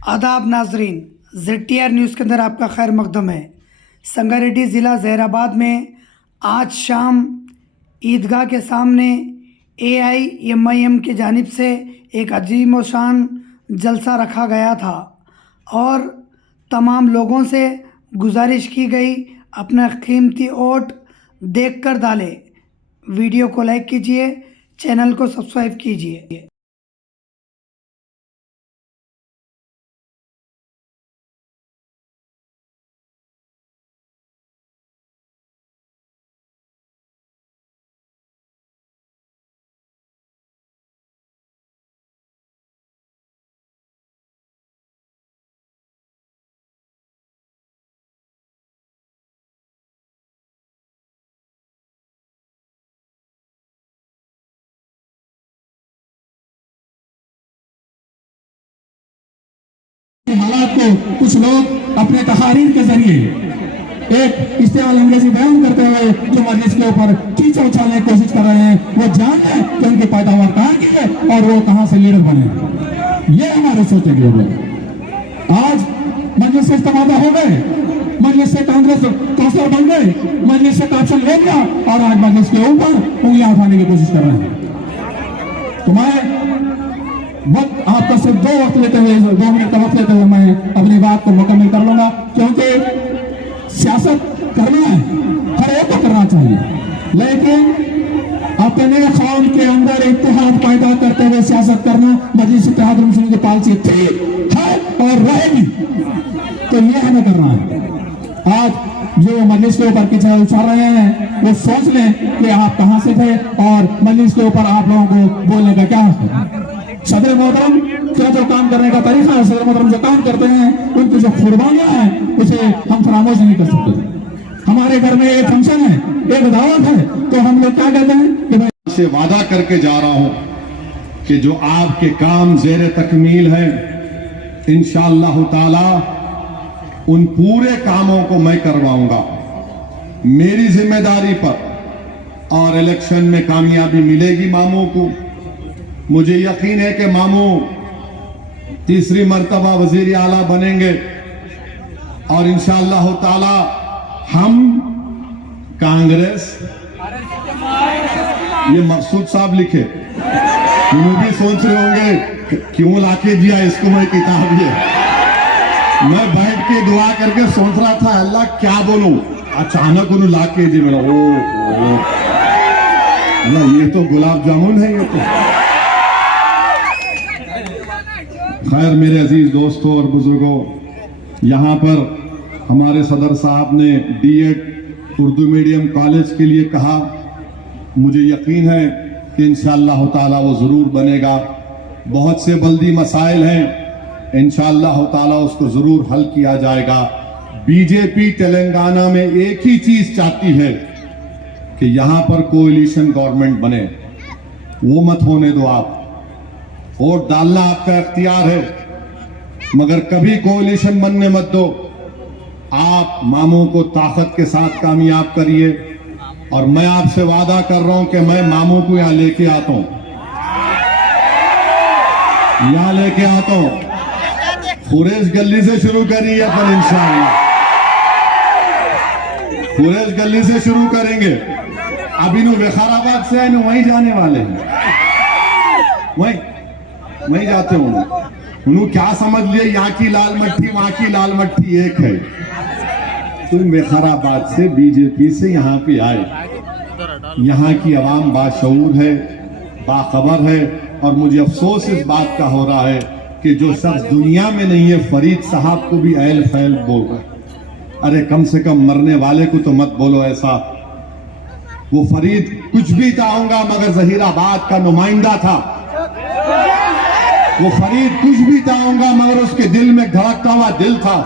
आदाब नाजरीन, ZTR news के अंदर आपका खैर मकदम है। संगारेड्डी ज़िला जहराबाद में आज शाम ईदगाह के सामने AIMIM की जानिब से एक अजीम व शान जलसा रखा गया था और तमाम लोगों से गुजारिश की गई अपना कीमती वोट देख कर डालें। वीडियो को लाइक कीजिए, चैनल को सब्सक्राइब कीजिए। हालात को कुछ लोग अपने तहारीर के जरिए एक इस्तेमाल अंग्रेजी बयान करते हुए जो मजलिस के ऊपर कीचड़ उछालने की कोशिश कर रहे हैं, वो जानते हैं कि उनकी पैदावार कहाँ की है और वो कहाँ से लीडर बने। ये हमारे सोचे के लोग आज मजलिस से इस्तेमाल हो गए, मजलिस से कांग्रेस कौंसलर बन गए, मजलिस से ऑप्शन ले लिया और आज मजलिस के ऊपर उंगलियां उठाने की कोशिश कर रहे हैं। तो मैं वक्त आपका सिर्फ 2 वक्त लेते हुए 2 मिनट का वक्त लेते हुए मैं अपनी बात को मुकम्मल कर लूंगा, क्योंकि सियासत करना है, हर एक को करना चाहिए, लेकिन अपने कौम के अंदर इत्तेहाद पैदा करते हुए सियासत करना मजलिस इत्तेहाद मुस्लिम की पॉलिसी थी, है और रहेगी। तो ये हमें करना है। आज जो मजलिस के ऊपर कीचड़ उछाल रहे हैं वो सोच लें कि आप कहां से थे और मजलिस के ऊपर आप लोगों को बोलने का क्या है। सदर मोहतरम का जो काम करने का तरीका है, सदर मोहतरम जो काम करते हैं, उनकी जो कुर्बानियां हैं उसे हम फरामोश नहीं कर सकते। हमारे घर में एक फंक्शन है, एक दावत है, तो हम लोग क्या कहते हैं कि मैं से वादा करके जा रहा हूं कि जो आपके काम ज़ेरे तकमील है, इंशाअल्लाह ताला उन पूरे कामों को मैं करवाऊंगा मेरी जिम्मेदारी पर, और इलेक्शन में कामयाबी मिलेगी मामू को। मुझे यकीन है कि मामू तीसरी मर्तबा वजीर आला बनेंगे और इंशाअल्लाह ताला हम कांग्रेस, ये मकसूद साहब लिखे, वो भी सोच रहे होंगे क्यों लाके दिया इसको, मैं किताब ये मैं बैठ के दुआ करके सोच रहा था अल्लाह क्या बोलूं, अचानक उन्हें लाके दी। मेरा ओ ये तो गुलाब जामुन है ये तो। खैर मेरे अजीज दोस्तों और बुजुर्गों, यहाँ पर हमारे सदर साहब ने D.Ed उर्दू मीडियम कॉलेज के लिए कहा, मुझे यकीन है कि इंशाअल्लाह ताला वो ज़रूर बनेगा। बहुत से बल्दी मसाइल हैं, इंशाअल्लाह ताला उसको ज़रूर हल किया जाएगा। बीजेपी तेलंगाना में एक ही चीज़ चाहती है कि यहाँ पर कोएलिशन गवर्नमेंट बने, वो मत होने दो आप। वोट डालना आपका इख्तियार है, मगर कभी कोएलिशन बनने मत दो। आप मामू को ताकत के साथ कामयाब करिए, और मैं आपसे वादा कर रहा हूं कि मैं मामू को यहां लेके आता हूं, यहां लेके आता हूं। कुरैश गली से शुरू करिए अपन, इंशाअल्लाह कुरैश गली से शुरू करेंगे। अभी नु विखाराबाद से आए नु वहीं जाने वाले हैं, वहीं जाते हूँ। उन्होंने क्या समझ लिया यहाँ की लाल मट्टी वहां की लाल मट्टी एक है। तुम विखाराबाद से बीजेपी से यहाँ पे आए, यहाँ की आवाम बाशऊर है, बाखबर है, और मुझे अफसोस इस बात का हो रहा है कि जो शख्स दुनिया में नहीं है, फरीद साहब को भी ऐल फैल बोल रहे। अरे कम से कम मरने वाले को तो मत बोलो ऐसा। वो फरीद कुछ भी चाहूंगा मगर जहीराबाद का नुमाइंदा था। वो फरीद कुछ भी चाहूंगा मगर उसके दिल में धड़कता हुआ दिल था।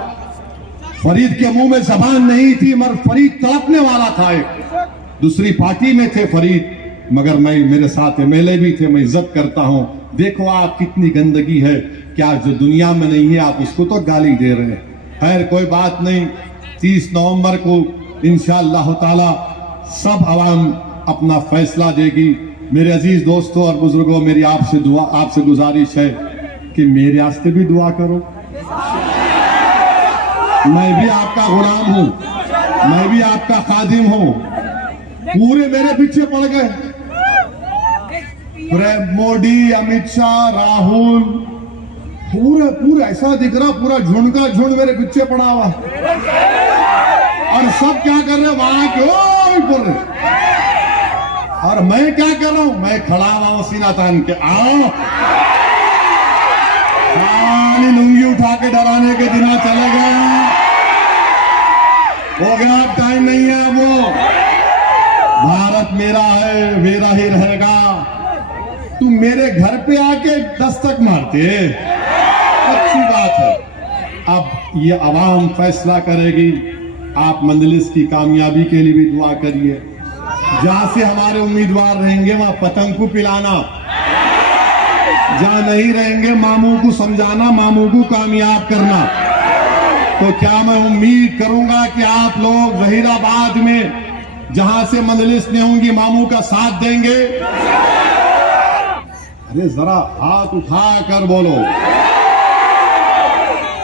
फरीद के मुंह में जबान नहीं थी मगर फरीद तड़पने वाला था। एक दूसरी पार्टी में थे फरीद, मगर मैं मेरे साथ MLA भी थे, मैं इज्जत करता हूं। देखो आप कितनी गंदगी है, क्या जो दुनिया में नहीं है आप उसको तो गाली दे रहे हैं। खैर कोई बात नहीं, 30 नवंबर को इंशाअल्लाह ताला सब आवाम अपना फैसला देगी। मेरे अजीज दोस्तों और बुजुर्गों, मेरी आपसे गुजारिश है कि मेरे वास्ते भी दुआ करो, मैं भी आपका गुलाम हूं, मैं भी आपका खादिम हूं। पूरे मेरे पीछे पड़ गए, मोदी, अमित शाह, राहुल, पूरा ऐसा दिख रहा, पूरा झुंड का झुंड मेरे पीछे पड़ा हुआ। और सब क्या कर रहे, वहां क्यों बोल रहे, और मैं क्या कर रहा हूं, मैं खड़ा हुआ हूं सीना तान के। आओ, लुंगी उठा के डराने के दिन चले गए, हो गया, अब टाइम नहीं है। वो भारत मेरा है, मेरा ही रहेगा। तू मेरे घर पे आके दस्तक मारते, अच्छी बात है। अब ये आवाम फैसला करेगी। आप मंजलिस की कामयाबी के लिए भी दुआ करिए। जहां से हमारे उम्मीदवार रहेंगे वहां पतंग को पिलाना, जहां नहीं रहेंगे मामू को समझाना, मामू को कामयाब करना। तो क्या मैं उम्मीद करूंगा कि आप लोग जहीराबाद में जहां से मंजलिस नहीं होंगी मामू का साथ देंगे। अरे जरा हाथ उठा कर बोलो।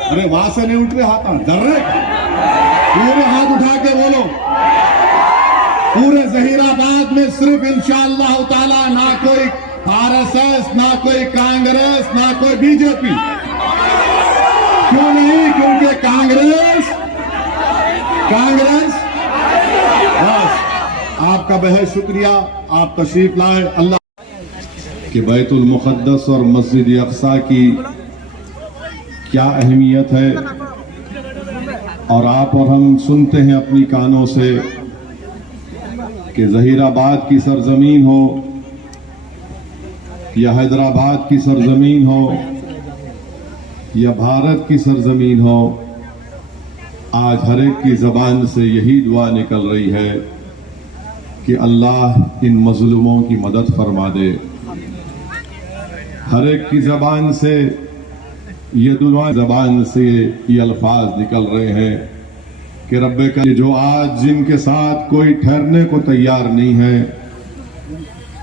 अरे वहां से नहीं उठ रहे हाथ, डर रहे, पूरे हाथ उठा के बोलो। पूरे जहीराबाद में सिर्फ इंशाअल्लाह ताला ना कोई आरएसएस, ना कोई कांग्रेस, ना कोई बीजेपी। क्यों नहीं? क्योंकि कांग्रेस बस। आपका बेहद शुक्रिया, आप तशरीफ लाए। अल्लाह कि बैतुल मुक़द्दस और मस्जिद अक़सा की क्या अहमियत है, और आप और हम सुनते हैं अपनी कानों से कि जहीराबाद की सरजमीन हो या हैदराबाद की सरजमीन हो या भारत की सरजमीन हो, आज हर एक की जबान से यही दुआ निकल रही है कि अल्लाह इन मजलूमों की मदद फरमा दे। हर एक की जबान से ये दुआ, जबान से ये अल्फाज निकल रहे हैं कि रब्बे का जो आज जिनके साथ कोई ठहरने को तैयार नहीं है,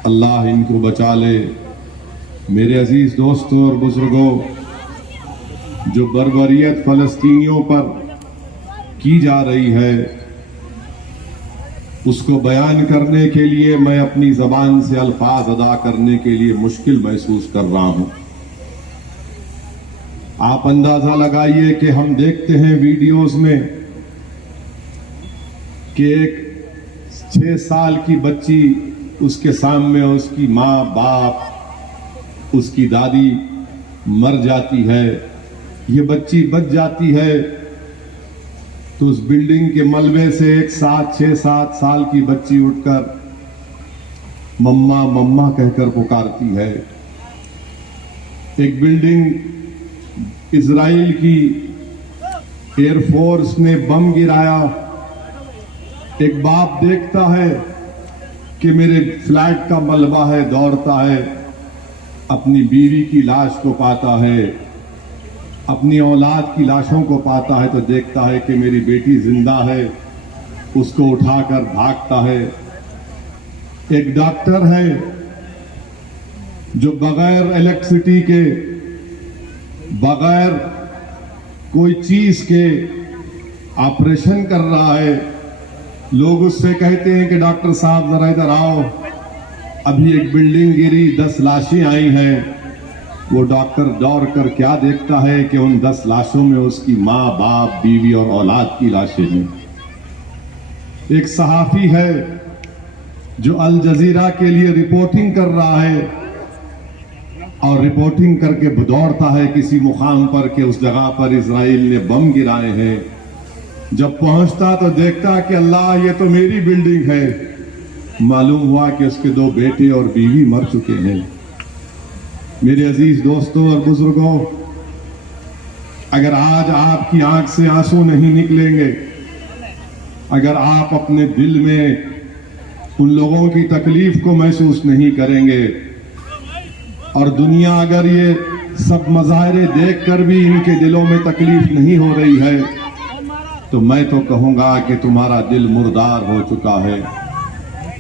अल्लाह इनको बचा ले। मेरे अजीज दोस्तों और बुजुर्गों, जो बर्बरियत फलस्तीनियों पर की जा रही है उसको बयान करने के लिए मैं अपनी जबान से अल्फाज अदा करने के लिए मुश्किल महसूस कर रहा हूं। आप अंदाजा लगाइए कि हम देखते हैं वीडियोस में कि एक 6 साल की बच्ची, उसके सामने उसकी माँ, बाप, उसकी दादी मर जाती है, ये बच्ची बच जाती है तो उस बिल्डिंग के मलबे से एक 6-7 साल की बच्ची उठकर मम्मा मम्मा कहकर पुकारती है। एक बिल्डिंग इजराइल की एयरफोर्स ने बम गिराया, एक बाप देखता है कि मेरे फ्लैट का मलबा है, दौड़ता है, अपनी बीवी की लाश को पाता है, अपनी औलाद की लाशों को पाता है तो देखता है कि मेरी बेटी जिंदा है, उसको उठाकर भागता है। एक डॉक्टर है जो बगैर इलेक्ट्रिसिटी के, बगैर कोई चीज के ऑपरेशन कर रहा है। लोग उससे कहते हैं कि डॉक्टर साहब जरा इधर आओ, अभी एक बिल्डिंग गिरी, 10 लाशें आई हैं। वो डॉक्टर दौड़ कर क्या देखता है कि उन 10 लाशों में उसकी माँ, बाप, बीवी और औलाद की लाशें हैं। एक सहाफी है जो अल जजीरा के लिए रिपोर्टिंग कर रहा है और रिपोर्टिंग करके दौड़ता है किसी मुकाम पर कि उस जगह पर इजराइल ने बम गिराए हैं। जब पहुंचता तो देखता कि अल्लाह ये तो मेरी बिल्डिंग है। मालूम हुआ कि उसके 2 बेटे और बीवी मर चुके हैं। मेरे अजीज दोस्तों और बुजुर्गों, अगर आज आपकी आंख से आंसू नहीं निकलेंगे, अगर आप अपने दिल में उन लोगों की तकलीफ को महसूस नहीं करेंगे और दुनिया अगर ये सब मज़ाहिरे देखकर भी इनके दिलों में तकलीफ नहीं हो रही है तो मैं तो कहूंगा कि तुम्हारा दिल मुर्दार हो चुका है।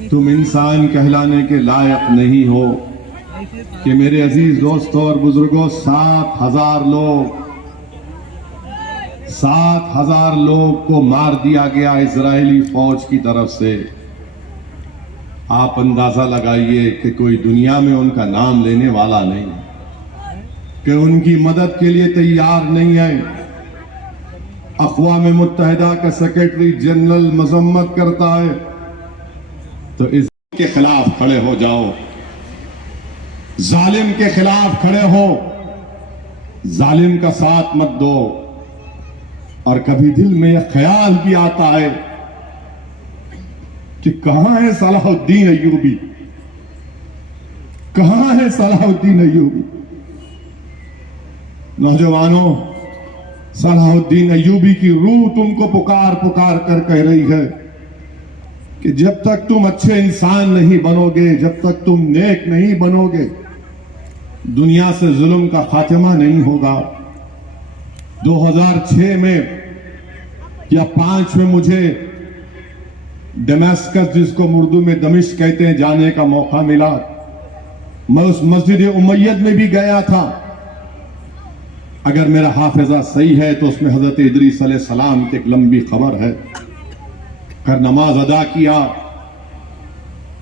तुम इंसान कहलाने के लायक नहीं हो। कि मेरे अजीज दोस्तों और बुजुर्गों, 7,000 लोग 7,000 लोग को मार दिया गया इजरायली फौज की तरफ से। आप अंदाजा लगाइए कि कोई दुनिया में उनका नाम लेने वाला नहीं, कि उनकी मदद के लिए तैयार नहीं है। अक़वाम मुत्तहिदा का सेक्रेटरी जनरल मजम्मत करता है तो इसके खिलाफ खड़े हो जाओ, जालिम के खिलाफ खड़े हो, जालिम का साथ मत दो। और कभी दिल में यह ख्याल भी आता है कि कहां है सलाहुद्दीन अय्यूबी, कहां है सलाहुद्दीन अय्यूबी। नौजवानों, सलाहुद्दीन अय्यूबी की रूह तुमको पुकार पुकार कर कह रही है कि जब तक तुम अच्छे इंसान नहीं बनोगे, जब तक तुम नेक नहीं बनोगे, दुनिया से जुल्म का खात्मा नहीं होगा। 2006 में या 5 में मुझे दमिश्क, जिसको उर्दू में दमिश्क कहते हैं, जाने का मौका मिला। मैं उस मस्जिद उमैयद में भी गया था। अगर मेरा हाफिजा सही है तो उसमें हजरत इदरीस अलैहिस्सलाम की एक लंबी खबर है। फिर नमाज अदा किया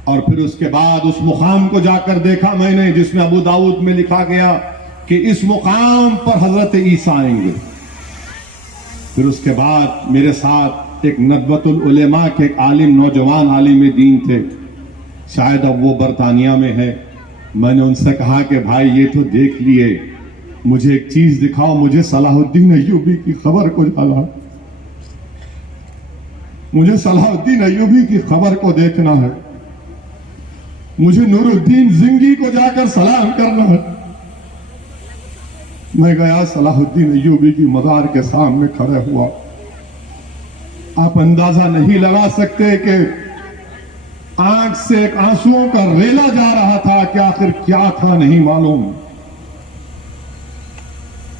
और फिर उसके बाद उस मुकाम को जाकर देखा मैंने जिसमें अबू दाऊद में लिखा गया कि इस मुकाम पर हजरत ईसा आएंगे। फिर उसके बाद मेरे साथ एक नदवतुल उलेमा के एक आलिम, नौजवान आलिम दीन थे, शायद अब वो बरतानिया में है। मैंने उनसे कहा कि भाई ये तो देख लिए, मुझे एक चीज दिखाओ, मुझे सलाहुद्दीन अय्यूबी की खबर को जाना, मुझे सलाहुद्दीन अय्यूबी की खबर को देखना है, मुझे नूरुद्दीन जिंगी को जाकर सलाम करना है। मैं गया, सलाहुद्दीन अय्यूबी की मज़ार के सामने खड़े हुआ। आप अंदाजा नहीं लगा सकते कि आंख से एक आंसुओं का रेला जा रहा था कि आखिर क्या था नहीं मालूम।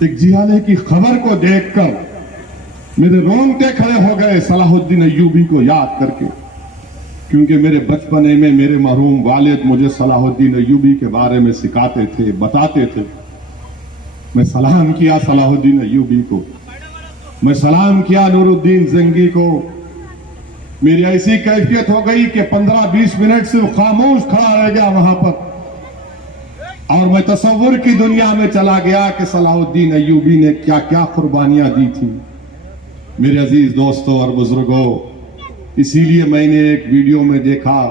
एक जियाले की खबर को देखकर मेरे रोंगटे खड़े हो गए सलाहुद्दीन अय्यूबी को याद करके, क्योंकि मेरे बचपने में मेरे मरहूम वालिद मुझे सलाहुद्दीन अय्यूबी के बारे में सिखाते थे, बताते थे। मैं सलाम किया सलाहुद्दीन अय्यूबी को, मैं सलाम किया नूरुद्दीन जिंगी को। मेरी ऐसी कैफियत हो गई कि 15-20 मिनट से वो खामोश खड़ा रह गया वहां पर, और मैं तसव्वुर की दुनिया में चला गया कि सलाहुद्दीन अय्यूबी ने क्या क्या कुर्बानियां दी थी। मेरे अजीज दोस्तों और बुजुर्गों, इसीलिए मैंने एक वीडियो में देखा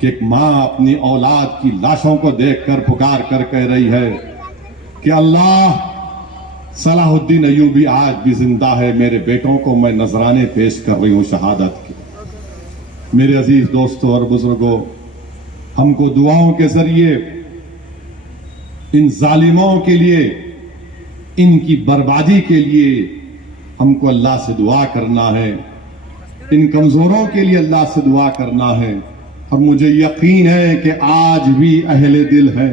कि एक मां अपनी औलाद की लाशों को देखकर पुकार कर कह रही है कि अल्लाह, सलाहुद्दीन अय्यूबी आज भी जिंदा है, मेरे बेटों को मैं नजराने पेश कर रही हूं शहादत के। मेरे अजीज दोस्तों और बुजुर्गों, हमको दुआओं के जरिए इन जालिमों के लिए, इनकी बर्बादी के लिए हमको अल्लाह से दुआ करना है, इन कमजोरों के लिए अल्लाह से दुआ करना है। और मुझे यकीन है कि आज भी अहले दिल है,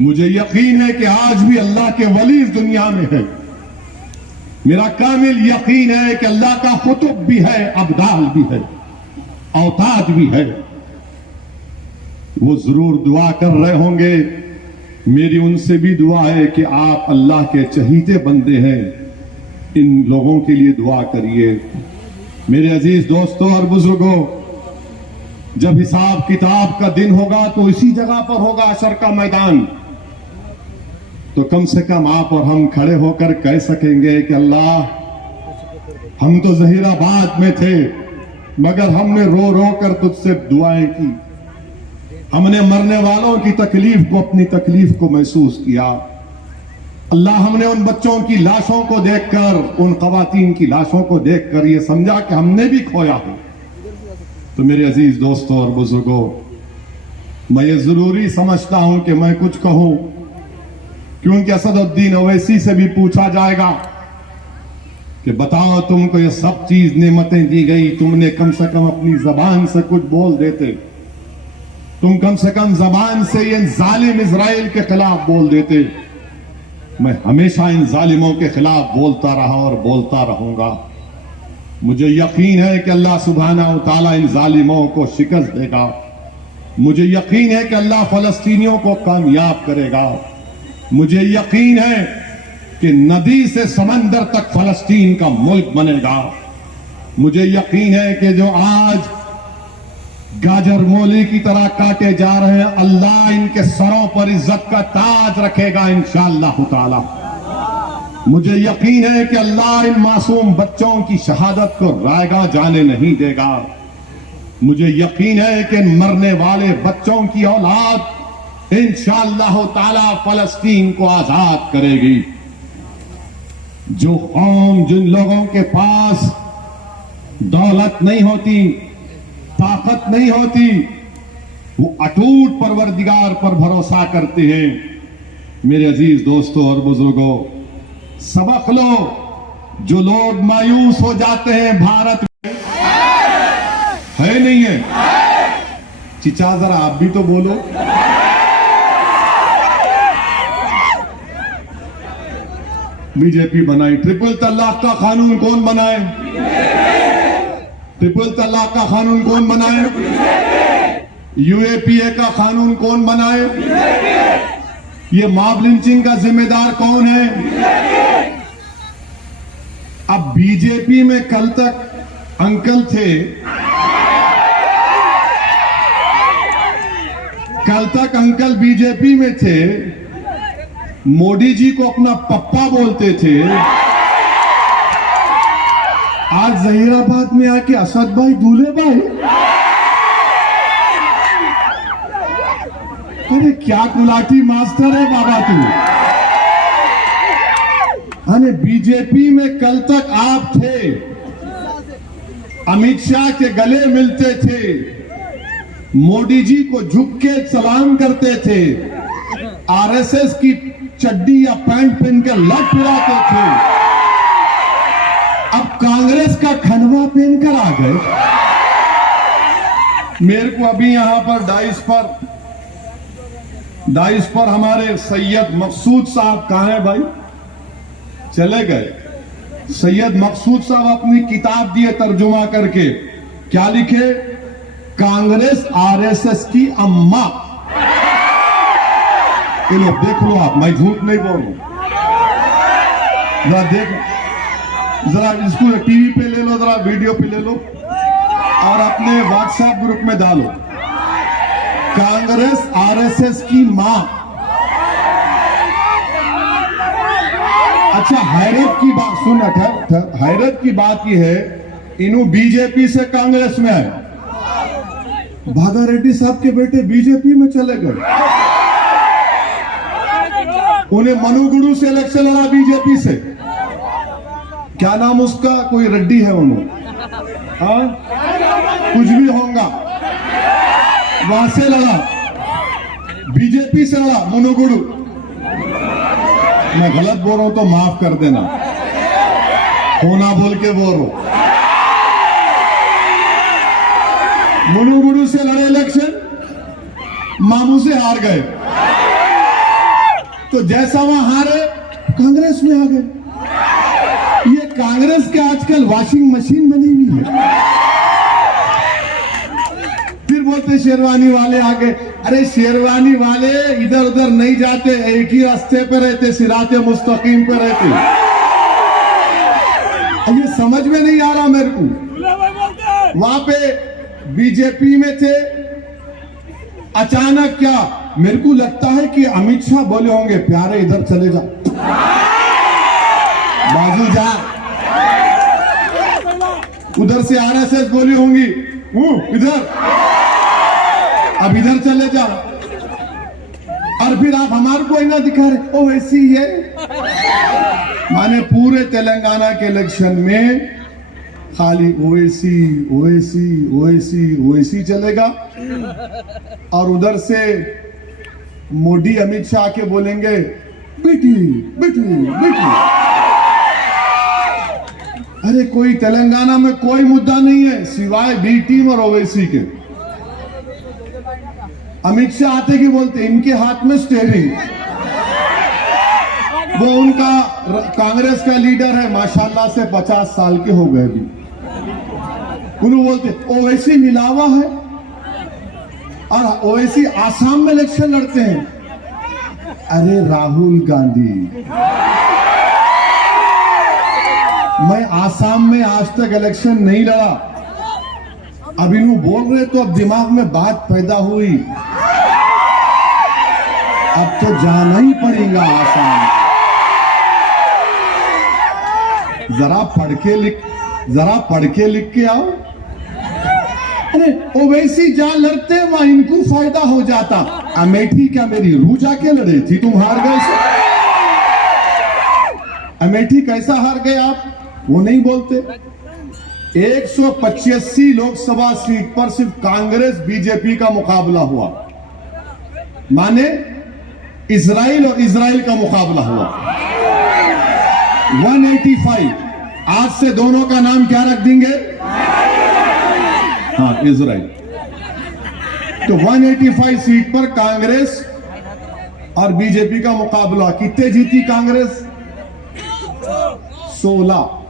मुझे यकीन है कि आज भी अल्लाह के वली इस दुनिया में है। मेरा कामिल यकीन है कि अल्लाह का कुतुब भी है, अब्दाल भी है, औताद भी है। वो जरूर दुआ कर रहे होंगे। मेरी उनसे भी दुआ है कि आप अल्लाह के चहीते बंदे हैं, इन लोगों के लिए दुआ करिए। मेरे अजीज दोस्तों और बुजुर्गों, जब हिसाब किताब का दिन होगा तो इसी जगह पर होगा अशर का मैदान, तो कम से कम आप और हम खड़े होकर कह सकेंगे कि अल्लाह, हम तो जहीराबाद में थे मगर हमने रो रो कर तुझसे दुआएं की, हमने मरने वालों की तकलीफ को, अपनी तकलीफ को महसूस किया। अल्लाह, हमने उन बच्चों की लाशों को देखकर, उन खवातीन की लाशों को देखकर ये समझा कि हमने भी खोया है। तो मेरे अजीज दोस्तों और बुजुर्गों, मैं ये जरूरी समझता हूं कि मैं कुछ कहूं, क्योंकि असदुद्दीन ओवैसी से भी पूछा जाएगा कि बताओ, तुमको ये सब चीज नेमतें दी गई, तुमने कम से कम अपनी जबान से कुछ बोल देते, तुम कम से कम जबान से ये जालिम इजराइल के खिलाफ बोल देते। मैं हमेशा इन जालिमों के खिलाफ बोलता रहा और बोलता रहूंगा। मुझे यकीन है कि अल्लाह सुब्हानहू व तआला इन जालिमों को शिकस्त देगा। मुझे यकीन है कि अल्लाह फलस्तीनियों को कामयाब करेगा। मुझे यकीन है कि नदी से समंदर तक फलस्तीन का मुल्क बनेगा। मुझे यकीन है कि जो आज गाजर मूली की तरह काटे जा रहे हैं, अल्लाह इनके सरों पर इज्जत का ताज रखेगा इंशाअल्लाह ताला। मुझे यकीन है कि अल्लाह इन मासूम बच्चों की शहादत को रायगा जाने नहीं देगा। मुझे यकीन है कि मरने वाले बच्चों की औलाद इंशाअल्लाह ताला फलस्तीन को आजाद करेगी। जो कौम, जिन लोगों के पास दौलत नहीं होती, ताकत नहीं होती, वो अटूट परवरदिगार पर भरोसा करते हैं। मेरे अजीज दोस्तों और बुजुर्गों, सबक लो। जो लोग मायूस हो जाते हैं भारत में, है नहीं है? चिचा जरा आप भी तो बोलो। बीजेपी बनाई ट्रिपल तलाक का कानून, कौन बनाए? ट्रिपल तलाक का कानून कौन बनाए? यूएपीए का कानून कौन बनाए? ये मॉब लिंचिंग का जिम्मेदार कौन है? अब बीजेपी में कल तक अंकल थे, कल तक अंकल बीजेपी में थे, मोदी जी को अपना पप्पा बोलते थे। आज जहीराबाद में आके असद भाई, दूल्हे भाई, अरे क्या गुलाटी मास्टर है बाबा तू। अरे बीजेपी में कल तक आप थे, अमित शाह के गले मिलते थे, मोदी जी को झुक के सलाम करते थे, आरएसएस की चड्डी या पैंट पहनकर लट फिराते थे। अब कांग्रेस का खनवा पहनकर आ गए। मेरे को अभी यहां पर डाइस पर हमारे सैयद मकसूद साहब कहां है भाई? चले गए। सैयद मकसूद साहब अपनी किताब दिए तर्जुमा करके, क्या लिखे? कांग्रेस आरएसएस की अम्मा। ये लो, देख लो आप, मैं झूठ नहीं बोल रहा। जरा देख, जरा इसको टीवी पे ले लो, जरा वीडियो पे ले लो और अपने व्हाट्सएप ग्रुप में डालो। कांग्रेस आरएसएस की मां। अच्छा, हैरत की बात सुन, हैरत की बात यह है, इन्हों बीजेपी से कांग्रेस में आए। भागा रेड्डी साहब के बेटे बीजेपी में चले गए। उन्हें मनुगुरु से इलेक्शन लड़ा बीजेपी से। क्या नाम उसका? कोई रेड्डी है उन्होंने, हाँ कुछ भी होगा, वहां से लड़ा, बीजेपी से लड़ा मनुगुरु। मैं गलत बोल रहा हूं तो माफ कर देना, होना बोल के बोल रहा हूं। मनुगुरु से लड़े इलेक्शन, मामू से हार गए, तो जैसा वहां हारे कांग्रेस में आ गए। ये कांग्रेस के आजकल वॉशिंग मशीन बनी हुई है। फिर बोलते शेरवानी वाले आ गए। अरे शेरवानी वाले इधर उधर नहीं जाते, एक ही रास्ते पे रहते, सिराते मुस्तकीम पे रहते। अब ये समझ में नहीं आ रहा मेरे को। वहां पे बीजेपी में थे, अचानक क्या, मेरे को लगता है कि अमित शाह बोले होंगे, प्यारे इधर चले जा, बाजू जा। उधर से आरएसएस बोली होंगी, इधर, अब इधर चले जा। और फिर आप हमारे को इतना दिखा रहे, ओ ऐसी है। माने पूरे तेलंगाना के इलेक्शन में खाली ओवैसी ओवैसी ओवैसी ओवैसी चलेगा। और उधर से मोदी अमित शाह के बोलेंगे, बेटी बेटी बेटी। अरे कोई तेलंगाना में कोई मुद्दा नहीं है सिवाय बी टीम और ओवैसी के। अमित शाह आते कि बोलते, इनके हाथ में स्टेयरिंग। वो उनका कांग्रेस का लीडर है, माशाल्लाह से 50 साल के हो गए भी। उन्होंने बोलते ओवैसी मिलावा है, और ओवैसी आसाम में इलेक्शन लड़ते हैं। अरे राहुल गांधी, मैं आसाम में आज तक इलेक्शन नहीं लड़ा। अब इन्हों बोल रहे तो अब दिमाग में बात पैदा हुई, अब तो जाना ही पड़ेगा आसाम। जरा पढ़ के लिख के आओ। अरे ओवैसी जहां लड़ते वहां इनको फायदा हो जाता। अमेठी क्या मेरी रूह जाके लड़े थी, तुम हार गए से? अमेठी कैसा हार गए आप, वो नहीं बोलते। 185 लोकसभा सीट पर सिर्फ कांग्रेस बीजेपी का मुकाबला हुआ, माने इजराइल और इजराइल का मुकाबला हुआ। 185, आज से दोनों का नाम क्या रख देंगे? हाँ, इजराइल। तो 185 सीट पर कांग्रेस और बीजेपी का मुकाबला। कितने जीती कांग्रेस? 16।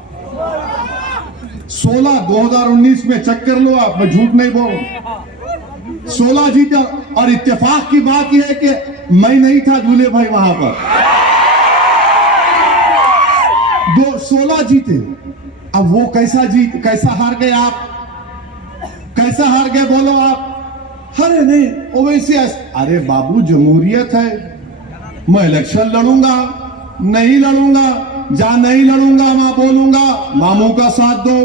2019 में चेक कर लो आप, मैं झूठ नहीं बोल। 16 जीता। और इत्तेफाक की बात यह है कि मैं नहीं था दूल्हे भाई वहां पर। 16 जीते। अब वो कैसा हार गए आप? कैसा हार गए बोलो आप? अरे नहीं ओवैसी, अरे बाबू जमहूरियत है, मैं इलेक्शन लड़ूंगा नहीं लड़ूंगा, जहां नहीं लड़ूंगा वहां बोलूंगा मामू का साथ दो,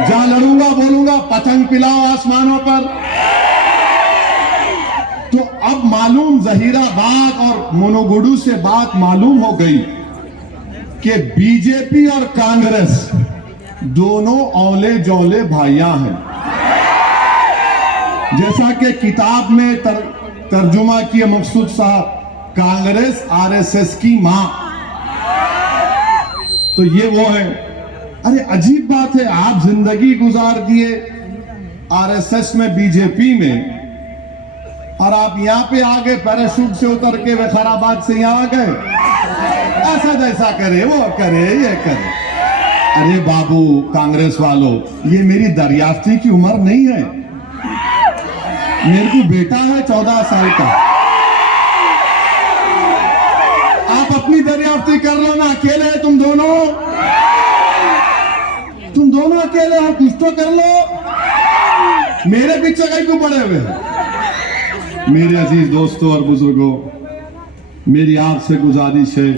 जहां लड़ूंगा बोलूंगा पतंग पिलाओ आसमानों पर। तो अब मालूम जहीराबाद और मोनोगुडू से बात मालूम हो गई कि बीजेपी और कांग्रेस दोनों औले जौले भाइयां हैं। जैसा कि किताब में तर्जुमा किए मकसूद साहब, कांग्रेस आरएसएस की मां, तो ये वो है। अरे अजीब बात है, आप जिंदगी गुजार दिए आरएसएस में, बीजेपी में, और आप यहां पे आ गए पैराशूट से उतर के वखाराबाद से यहां आ गए। ऐसा जैसा करे वो करे ये करे। अरे बाबू कांग्रेस वालों, ये मेरी दरियाफ्ती की उम्र नहीं है, मेरे को बेटा है 14 साल का। आप अपनी दरियाफ्ती कर लो ना, अकेले हैं तुम दोनों अकेले हो, कुछ तो कर लो। मेरे पीछे कहीं क्यों पड़े हुए हैं? मेरे अजीज दोस्तों और बुजुर्गों, मेरी आपसे गुजारिश है